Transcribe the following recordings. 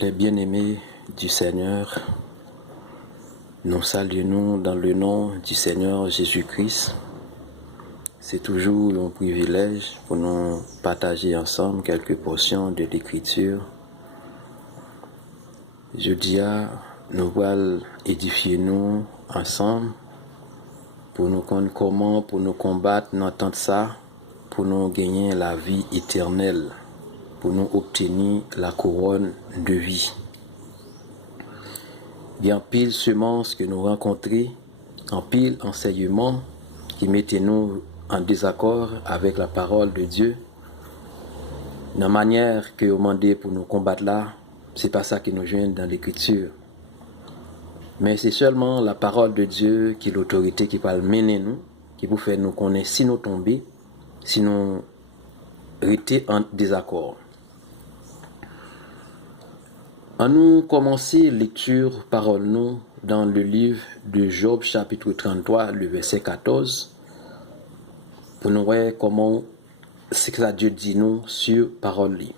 Les bien-aimés du Seigneur, nous saluons dans le nom du Seigneur Jésus-Christ. C'est toujours un privilège pour nous partager ensemble quelques portions de l'Écriture. Jeudi, nous allons édifier nous ensemble pour nous connaître comment, pour nous combattre, nous entendre ça, pour nous gagner la vie éternelle, pour nous obtenir la couronne de vie. Il y a en pile semences que nous rencontrons, en pile enseignements qui mettent nous en désaccord avec la parole de Dieu. La manière que vous demandez pour nous combattre là, c'est pas ça qui nous gêne dans l'Écriture. Mais c'est seulement la parole de Dieu qui est l'autorité qui va mener nous, qui vous fait nous connaître si nous tombons, si nous étions en désaccord. En nous commencer lecture parole nous dans le livre de Job chapitre 33, le verset 14, pour nous voir comment c'est que Dieu dit nous sur parole li.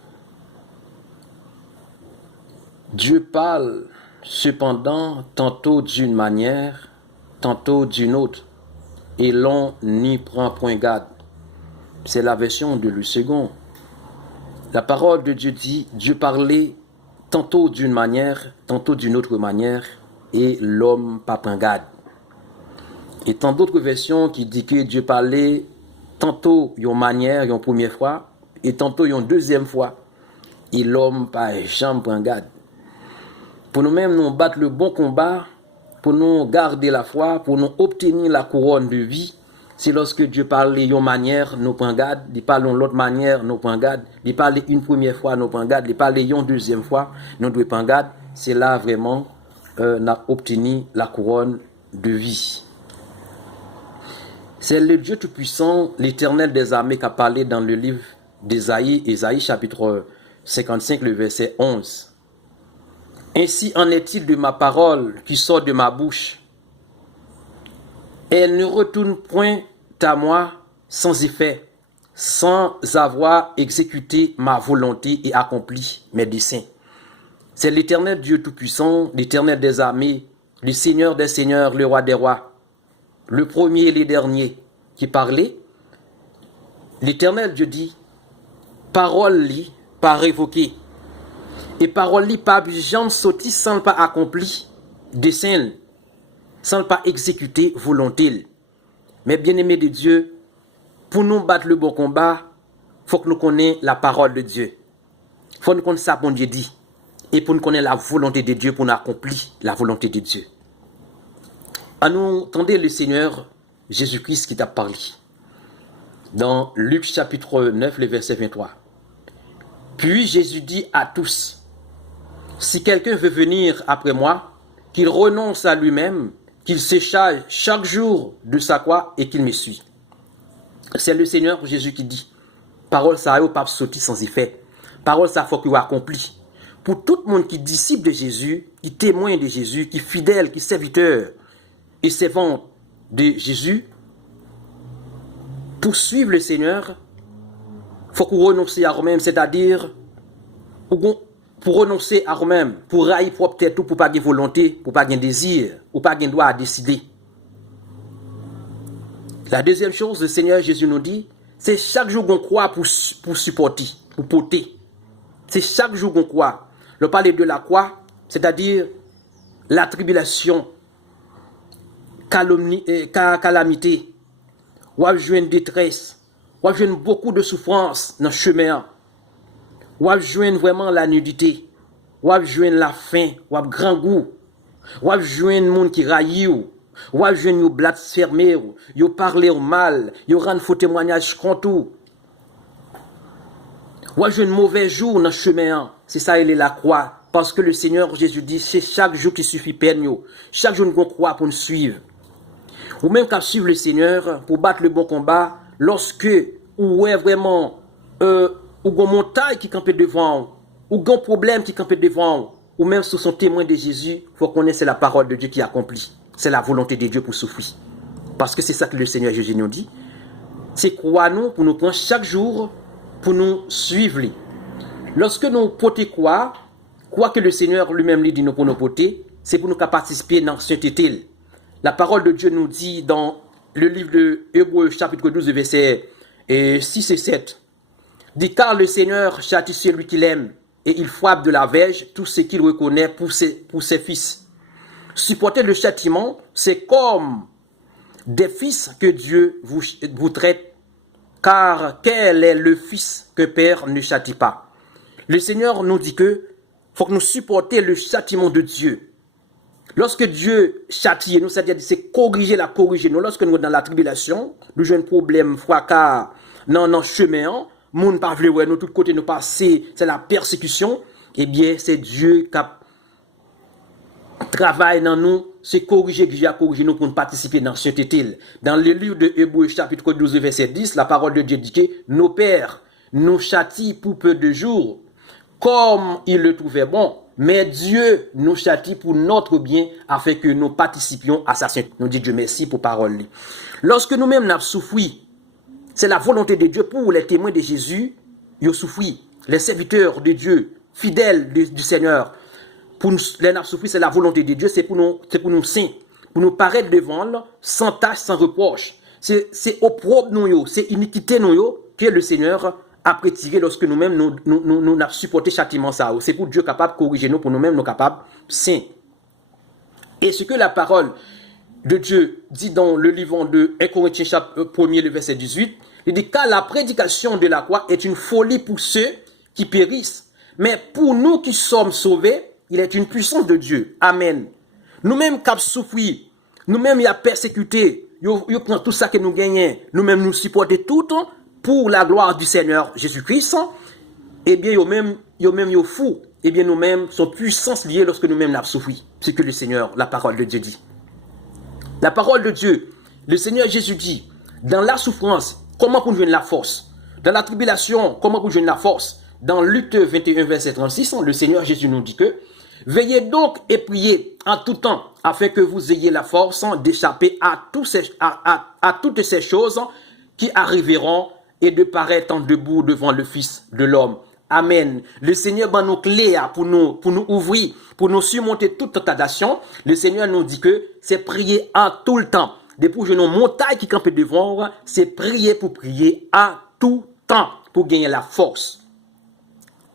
Dieu parle cependant tantôt d'une manière, tantôt d'une autre, et l'on n'y prend point garde. C'est la version de le second. La parole de Dieu dit, Dieu parlait tantôt d'une manière, tantôt d'une autre manière, et l'homme pas prend garde. Et tant d'autres versions qui disent que Dieu parlait tantôt d'une manière, une première fois, et tantôt une deuxième fois, et l'homme pas jamais prend garde. Pour nous-mêmes, nous battre le bon combat, pour nous garder la foi, pour nous obtenir la couronne de vie, c'est lorsque Dieu parle d'une manière, nous prenons garde, il parle d'une autre manière, nous prenons garde, il parle une première fois, nous prenons garde, il parle une deuxième fois, nous devons prendre garde. C'est là vraiment nous avons obtenu la couronne de vie. C'est le Dieu Tout-Puissant, l'Éternel des armées, qui a parlé dans le livre d'Ésaïe, Ésaïe chapitre 55, le verset 11. Ainsi en est-il de ma parole qui sort de ma bouche. Elle ne retourne point à moi sans effet, sans avoir exécuté ma volonté et accompli mes desseins. C'est l'Éternel Dieu Tout-Puissant, l'Éternel des armées, le Seigneur des seigneurs, le Roi des rois, le premier et le dernier qui parlait. L'Éternel Dieu dit, parole li pas révoquée, et parole li pas jamais sorti sans pas accompli dessein, sans pas exécuter volonté. Mais bien-aimés de Dieu, pour nous battre le bon combat, il faut que nous connaissions la parole de Dieu. Il faut que nous connaissions ça, bon Dieu dit. Et pour nous connaître la volonté de Dieu, pour nous accomplir la volonté de Dieu. À nous entendez le Seigneur Jésus-Christ qui t'a parlé. Dans Luc chapitre 9, le verset 23. Puis Jésus dit à tous, si quelqu'un veut venir après moi, qu'il renonce à lui-même, qu'il se charge chaque jour de sa croix et qu'il me suit. C'est le Seigneur Jésus qui dit, parole ça n'a pas sauté sans effet. Parole ça faut qu'il accompli. Pour tout le monde qui est disciple de Jésus, qui témoigne de Jésus, qui est fidèle, qui est serviteur et servant de Jésus, pour suivre le Seigneur, il faut qu'on renonce à nous-mêmes, c'est-à-dire pour renoncer à nous-mêmes, pour railler propre tête, pour pas avoir volonté, pour pas avoir désir, pour pas avoir droit à décider. La deuxième chose, le Seigneur Jésus nous dit, c'est chaque jour qu'on croit pour supporter, pour porter. C'est chaque jour qu'on croit. Le parler de la croix, c'est-à-dire la tribulation, calamité, ou à jouer une détresse, ou à jouer beaucoup de souffrance dans le chemin, ou à jouer vraiment la nudité, ou à jouer la faim, ou à grand goût, ou à jouer un monde qui raille, ou à jouer une blasphémé, ou parler mal, ou rendre faux témoignage contre tout. Ou à jouer un mauvais jour dans le chemin, c'est ça, il est la croix. Parce que le Seigneur Jésus dit, c'est chaque jour qui suffit peine, chaque jour nous croit pour nous suivre. Ou même qu'à suivre le Seigneur pour battre le bon combat, lorsque ou est vraiment ou une montagne qui campe devant, ou un problème qui campe devant, ou même sous son témoin de Jésus, il faut connaître c'est la parole de Dieu qui accomplit. C'est la volonté de Dieu pour souffrir. Parce que c'est ça que le Seigneur Jésus nous dit. C'est quoi nous pour nous prendre chaque jour pour nous suivre. Lorsque nous portons quoi, Quoi que le Seigneur lui-même lui dit nous pour nos côtés, c'est pour nous participer dans cet été. La parole de Dieu nous dit dans le livre de Hébreux, chapitre 12, versets 6 et 7, dit car le Seigneur châtie celui qu'il aime et il frappe de la verge tout ce qu'il reconnaît pour ses fils. Supporter le châtiment, c'est comme des fils que Dieu vous traite, car quel est le fils que Père ne châtie pas? Le Seigneur nous dit que faut que nous supporter le châtiment de Dieu. Lorsque Dieu châtie nous, c'est-à-dire c'est corriger. Nous, lorsque nous sommes dans la tribulation, nous avons un problème, fracas, dans le chemin, monde pas vle nous tous côtés nous passer, c'est la persécution, eh bien c'est Dieu qui travaille dans nous, c'est corriger nous pour nous participer dans cette été. Dans le livre de Hébreux chapitre 12 verset 10, la parole de Dieu dit que nos pères nous châtient pour peu de jours, comme ils le trouvaient bon, mais Dieu nous châtie pour notre bien afin que nous participions à sa sainteté. Nous dit Dieu merci pour parole. Lorsque nous-mêmes nous souffrons, c'est la volonté de Dieu pour les témoins de Jésus, ils souffrent. Les serviteurs de Dieu, fidèles du Seigneur, pour nous, les souffrir, c'est la volonté de Dieu, c'est pour nous saints, pour nous paraître devant lui, sans tâche, sans reproche. C'est opprobre nous, c'est iniquité nous que le Seigneur a retiré lorsque nous-mêmes nous avons supporté châtiment ça. C'est pour Dieu capable de corriger nous, pour nous-mêmes nous capables saints. Et ce que la parole de Dieu dit dans le livre de 1 Corinthiens chapitre 1er, le verset 18, il dit car la prédication de la croix est une folie pour ceux qui périssent, mais pour nous qui sommes sauvés, il est une puissance de Dieu. Amen. Nous-mêmes qui avons souffert, nous-mêmes qui avons persécuté, nous prenons tout ça que nous gagnons, nous-mêmes nous supportons tout pour la gloire du Seigneur Jésus-Christ. Eh bien, nous fous. Eh bien, nous-mêmes sommes puissances liées lorsque nous-mêmes avons souffert. C'est que le Seigneur, la parole de Dieu dit. La parole de Dieu, le Seigneur Jésus dit, dans la souffrance, comment pour nous joindre la force? Dans la tribulation, comment pour nous joindre la force? Dans Luc 21, verset 36, le Seigneur Jésus nous dit que veillez donc et priez en tout temps, afin que vous ayez la force d'échapper à toutes ces choses qui arriveront et de paraître debout devant le Fils de l'homme. Amen. Le Seigneur va nous clés pour nous ouvrir, pour nous surmonter toute tentation. Le Seigneur nous dit que c'est prier en tout le temps. Depuis que nous montagne qui campe devant, c'est prier pour prier en tout temps, pour gagner la force.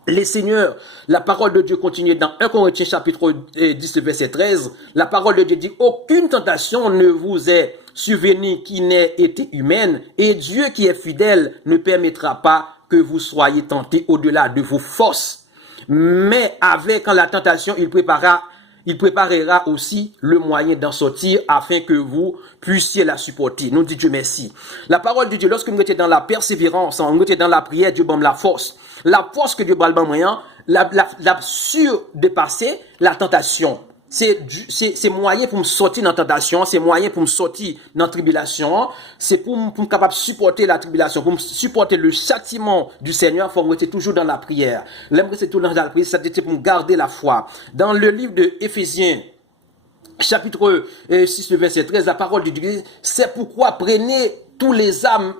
Les seigneurs, la parole de Dieu continue dans 1 Corinthiens chapitre 10 verset 13. La parole de Dieu dit, aucune tentation ne vous est survenue qui n'ait été humaine, et Dieu qui est fidèle ne permettra pas que vous soyez tentés au-delà de vos forces. Mais avec la tentation, il préparera aussi le moyen d'en sortir afin que vous puissiez la supporter. Nous dit Dieu merci. La parole de Dieu, lorsque nous étions dans la persévérance, nous étions dans la prière, Dieu donne la force. La force que Dieu donne moyen, la surdépasser la tentation. C'est moyen pour me sortir dans la tentation, c'est moyen pour me sortir dans la tribulation, c'est pour me capable de supporter la tribulation, pour me supporter le châtiment du Seigneur, il faut rester toujours dans la prière. L'aimer c'est toujours dans la prière, c'est pour me garder la foi. Dans le livre de Éphésiens, chapitre 6, verset 13, la parole de Dieu, c'est pourquoi prenez toutes les armes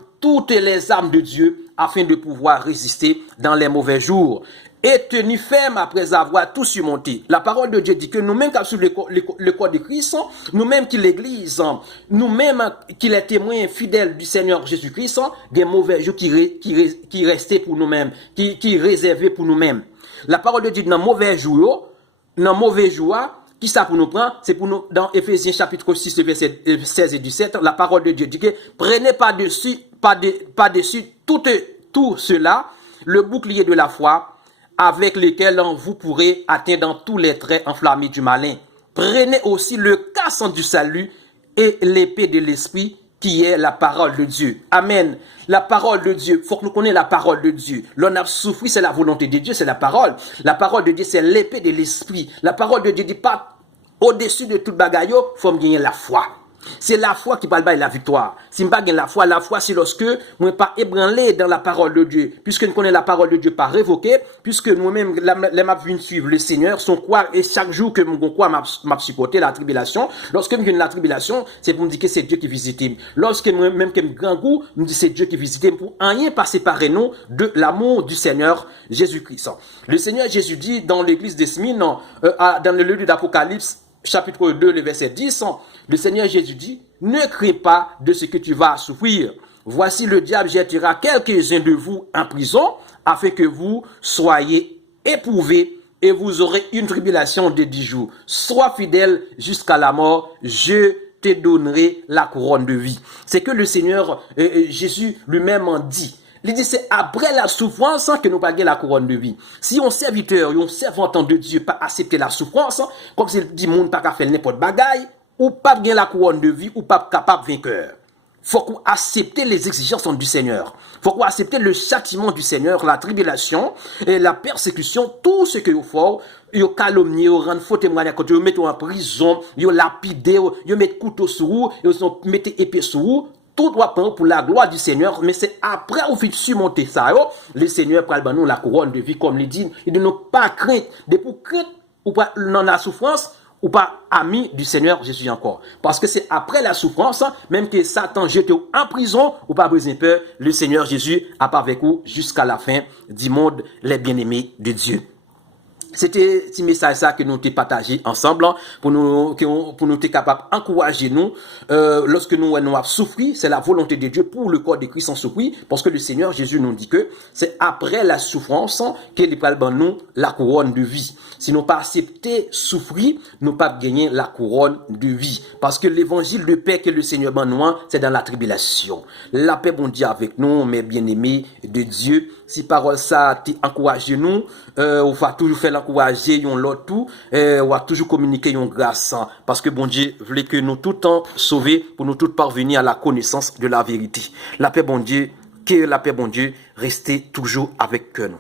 de Dieu afin de pouvoir résister dans les mauvais jours. Et tenu ferme après avoir tout surmonté. La parole de Dieu dit que nous-mêmes qui sommes le corps de Christ, nous-mêmes qui l'Église, nous-mêmes qui les témoins fidèles du Seigneur Jésus-Christ, des mauvais jours qui restaient pour nous-mêmes, qui réservaient pour nous-mêmes. La parole de Dieu dans mauvais jours, qui ça pour nous prendre? C'est pour nous, dans Éphésiens chapitre 6, verset 16 et 17, la parole de Dieu dit que prenez par-dessus tout cela, le bouclier de la foi, avec lesquels vous pourrez atteindre dans tous les traits enflammés du malin. Prenez aussi le casque du salut et l'épée de l'esprit qui est la parole de Dieu. Amen. La parole de Dieu, faut que nous connaissions la parole de Dieu. L'on a souffert, c'est la volonté de Dieu, c'est la parole. La parole de Dieu, c'est l'épée de l'esprit. La parole de Dieu dit pas au-dessus de toute bagaille, faut me gagner la foi. C'est la foi qui parle la victoire. Si je n'ai pas la foi c'est lorsque je ne pas ébranlé dans la parole de Dieu. Puisque nous connaissons la parole de Dieu pas révoquée, puisque nous-mêmes, les m'a vu suivre le Seigneur, son quoi, et chaque jour que mon quoi m'a supporté la tribulation, lorsque je viens la tribulation, c'est pour me dire que c'est Dieu qui visite. Lorsque moi-même, que je grand goût, me dit c'est Dieu qui visite pour rien pas séparer nous de l'amour du Seigneur Jésus-Christ. Le Seigneur Jésus dit dans l'église des Smyrne, dans le livre d'Apocalypse, chapitre 2, le verset 10, le Seigneur Jésus dit, ne crains pas de ce que tu vas souffrir. Voici le diable jettera quelques-uns de vous en prison, afin que vous soyez éprouvés et vous aurez une tribulation de 10 jours. Sois fidèle jusqu'à la mort, je te donnerai la couronne de vie. C'est que le Seigneur Jésus lui-même en dit. Il dit, c'est après la souffrance que nous payons la couronne de vie. Si un serviteur, un servantant de Dieu pas accepter la souffrance, comme s'il dit, moun pas faire n'importe bagaille, ou pas gagner la couronne de vie, ou pas capable vainqueur. Faut qu'on accepte les exigences du Seigneur. Faut qu'on accepte le châtiment du Seigneur, la tribulation, et la persécution, tout ce que vous faites. Yo calomnié, yo rend faux témoignage, quand yo mettent en prison, yo lapidé, yo mettent couteau sur vous, yo mettent épée sur vous. Tout doit prendre pour la gloire du Seigneur, mais c'est après au fait de surmonter ça, le Seigneur prend nous la couronne de vie, comme il dit ne pas craindre, de pour craindre ou pas dans la souffrance, ou pas ami du Seigneur Jésus encore. Parce que c'est après la souffrance, même que Satan jette en prison, ou pas besoin de peur, le Seigneur Jésus a pas avec vous jusqu'à la fin du monde, les bien-aimés de Dieu. C'était ce message ça que nous t'ai partagé ensemble pour nous être capable d'encourager nous lorsque nous avons souffert, c'est la volonté de Dieu pour le corps de Christ en souffrir, parce que le Seigneur Jésus nous dit que c'est après la souffrance qu'il va nous la couronne de vie. Si nous pas accepter souffrir, nous pas gagner la couronne de vie, parce que l'évangile de paix que le Seigneur nous c'est dans la tribulation. La paix bon Dieu avec nous, mes bien-aimés de Dieu. Si parole ça t'encourage nous, on va toujours faire l'encourager yon l'autre tout, on va toujours communiquer yon grâce, parce que bon Dieu voulait que nous tout le temps sauver pour nous tous parvenir à la connaissance de la vérité. La paix bon Dieu, que la paix bon Dieu reste toujours avec nous.